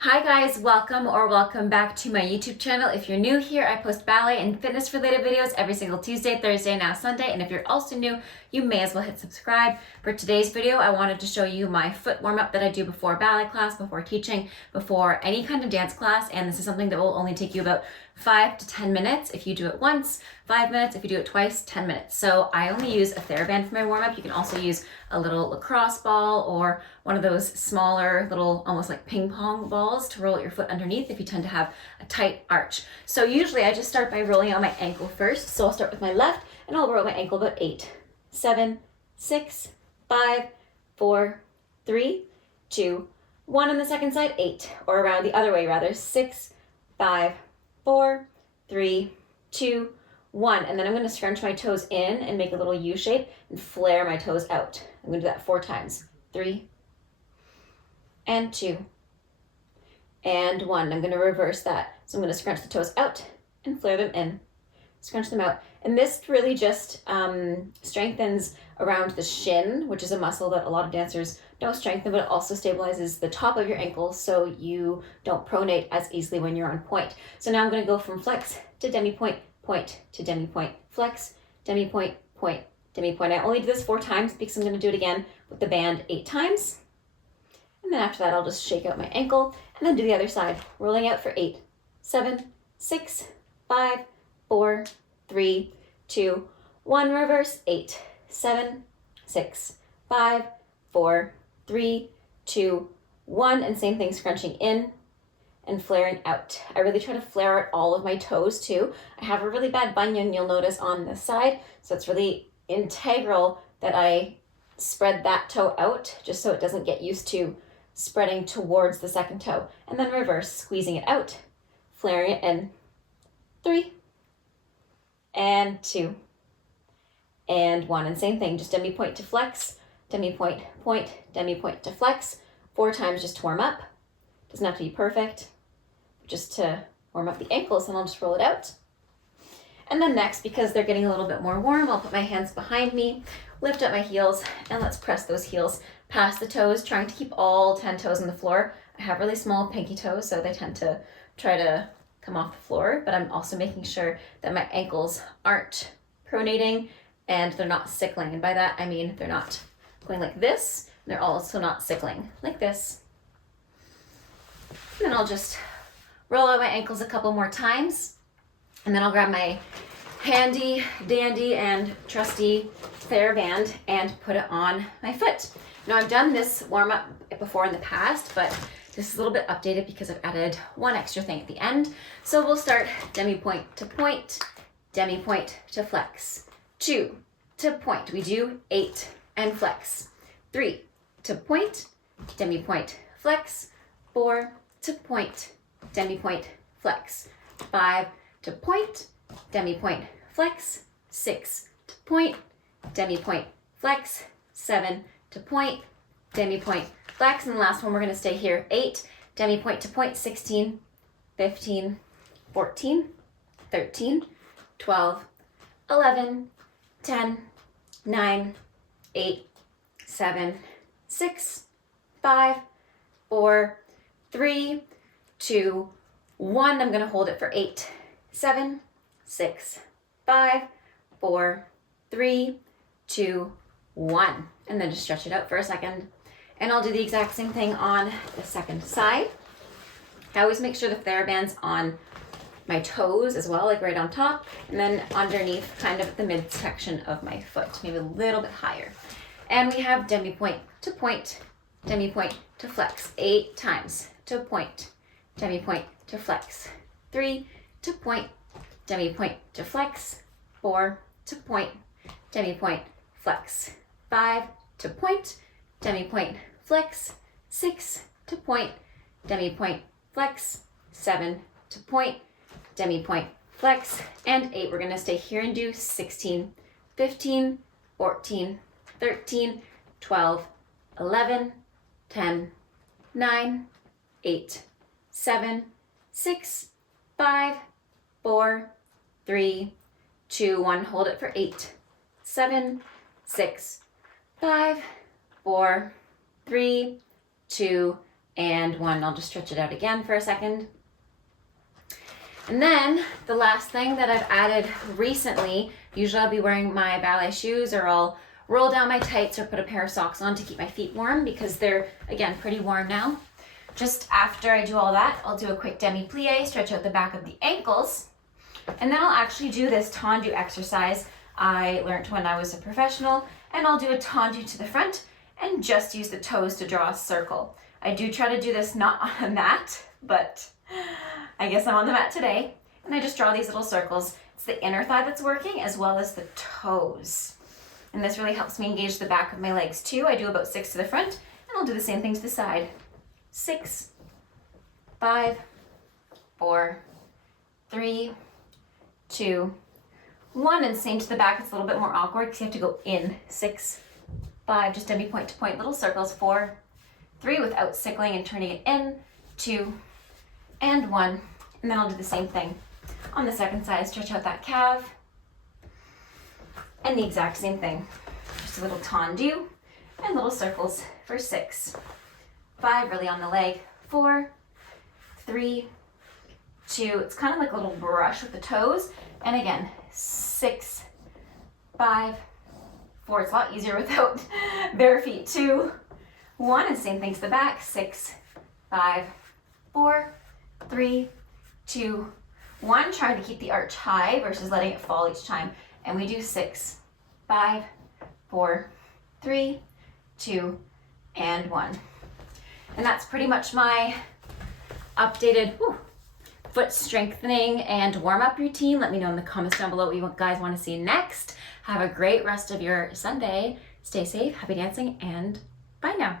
Hi guys, welcome back to my YouTube channel. If you're new here, I post ballet and fitness related videos every single Tuesday, Thursday, and now Sunday. And if you're also new, you may as well hit subscribe. For today's video, I wanted to show you my foot warm up that I do before ballet class, before teaching, before any kind of dance class. And this is something that will only take you about 5 to 10 minutes if you do it once, 5 minutes if you do it twice, 10 minutes. So I only use a TheraBand for my warm up. You can also use a little lacrosse ball or one of those smaller little almost like ping pong balls to roll your foot underneath if you tend to have a tight arch. So usually I just start by rolling out my ankle first. So I'll start with my left and I'll roll my ankle about 8, 7, 6, 5, 4, 3, 2, 1 on the second side, 8, or around the other way rather, 6, 5, 4, 3, 2, 1. And then I'm going to scrunch my toes in and make a little U shape and flare my toes out. I'm going to do that 4 times. 3 and 2 and 1. I'm going to reverse that. So I'm going to scrunch the toes out and flare them in. Scrunch them out. And this really just strengthens around the shin, which is a muscle that a lot of dancers don't strengthen, but it also stabilizes the top of your ankle so you don't pronate as easily when you're on point. So now I'm going to go from flex to demi-point, point to demi-point, flex, demi-point, point, demi-point. I only do this 4 times because I'm going to do it again with the band 8 times. And then after that, I'll just shake out my ankle and then do the other side, rolling out for 8, 7, 6, 5, 4, 3, 2, 1, reverse, 8, 7, 6, 5, 4, 3, 2, 1, and same thing, scrunching in and flaring out. I really try to flare out all of my toes too. I have a really bad bunion, you'll notice on this side, so it's really integral that I spread that toe out just so it doesn't get used to spreading towards the second toe. And then reverse, squeezing it out, flaring it in, 3, and 2, and 1. And same thing, just demi-point to flex, demi-point, point, demi-point to flex, 4 times just to warm up. Doesn't have to be perfect, just to warm up the ankles, and I'll just roll it out. And then next, because they're getting a little bit more warm, I'll put my hands behind me, lift up my heels, and let's press those heels past the toes, trying to keep all 10 toes on the floor. I have really small pinky toes, so they tend to try to come off the floor, but I'm also making sure that my ankles aren't pronating and they're not sickling. And by that, I mean they're not going like this, and they're also not sickling like this. And then I'll just roll out my ankles a couple more times, and then I'll grab my handy dandy and trusty TheraBand and put it on my foot. Now I've done this warm up before in the past, but this is a little bit updated because I've added one extra thing at the end. So we'll start demi-point to flex, 2 to point. We do 8 and flex, 3 to point, demi-point, flex, 4 to point, demi-point, flex, 5 to point, demi-point, flex, 6 to point, demi-point, flex, 7 to point, demi-point, flex, and the last one we're going to stay here, 8, demi-point to point, 16, 15, 14, 13, 12, 11, 10, 9, 8, 7, 6, 5, 4, 3, 2, 1. I'm going to hold it for 8, 7, 6, 5, 4, 3, 2, 1. And then just stretch it out for a second. And I'll do the exact same thing on the second side. I always make sure the TheraBand's on my toes as well, like right on top, and then underneath, kind of at the midsection of my foot, maybe a little bit higher. And we have demi-point to flex, 8 times to point, demi-point to flex, 3 to point, demi-point to flex, 4 to point, demi-point, flex, 5 to point, demi-point, flex, 6 to point, demi-point, flex, 7 to point, demi-point, flex, and 8. We're going to stay here and do 16, 15, 14, 13, 12, 11, 10, 9, 8, 7, 6, 5, 4, 3, 2, 1. Hold it for 8, 7, 6, 5, 4, 3, 2, and 1. I'll just stretch it out again for a second. And then the last thing that I've added recently, usually I'll be wearing my ballet shoes, or I'll roll down my tights or put a pair of socks on to keep my feet warm because they're, again, pretty warm now. Just after I do all that, I'll do a quick demi-plie, stretch out the back of the ankles, and then I'll actually do this tendu exercise I learned when I was a professional, and I'll do a tendu to the front and just use the toes to draw a circle. I do try to do this not on a mat, but I guess I'm on the mat today, and I just draw these little circles. It's the inner thigh that's working as well as the toes. And this really helps me engage the back of my legs too. I do about 6 to the front, and I'll do the same thing to the side. 6, 5, 4, 3, 2, 1, and same to the back. It's a little bit more awkward because you have to go in. 6, 5, just demi point to point, little circles. 4, 3, without sickling and turning it in. 2, and 1, and then I'll do the same thing on the second side. Stretch out that calf, and the exact same thing. Just a little tendu and little circles for 6, 5, really on the leg. 4, 3, 2. It's kind of like a little brush with the toes. And again, 6, 5, 4. It's a lot easier without bare feet. 2, 1, and same thing to the back. 6, 5, 4, 3, 2, 1. Trying to keep the arch high versus letting it fall each time. And we do 6, 5, 4, 3, 2, and 1. And that's pretty much my updated foot strengthening and warm-up routine. Let me know in the comments down below what you guys want to see next. Have a great rest of your Sunday. Stay safe, happy dancing, and bye now.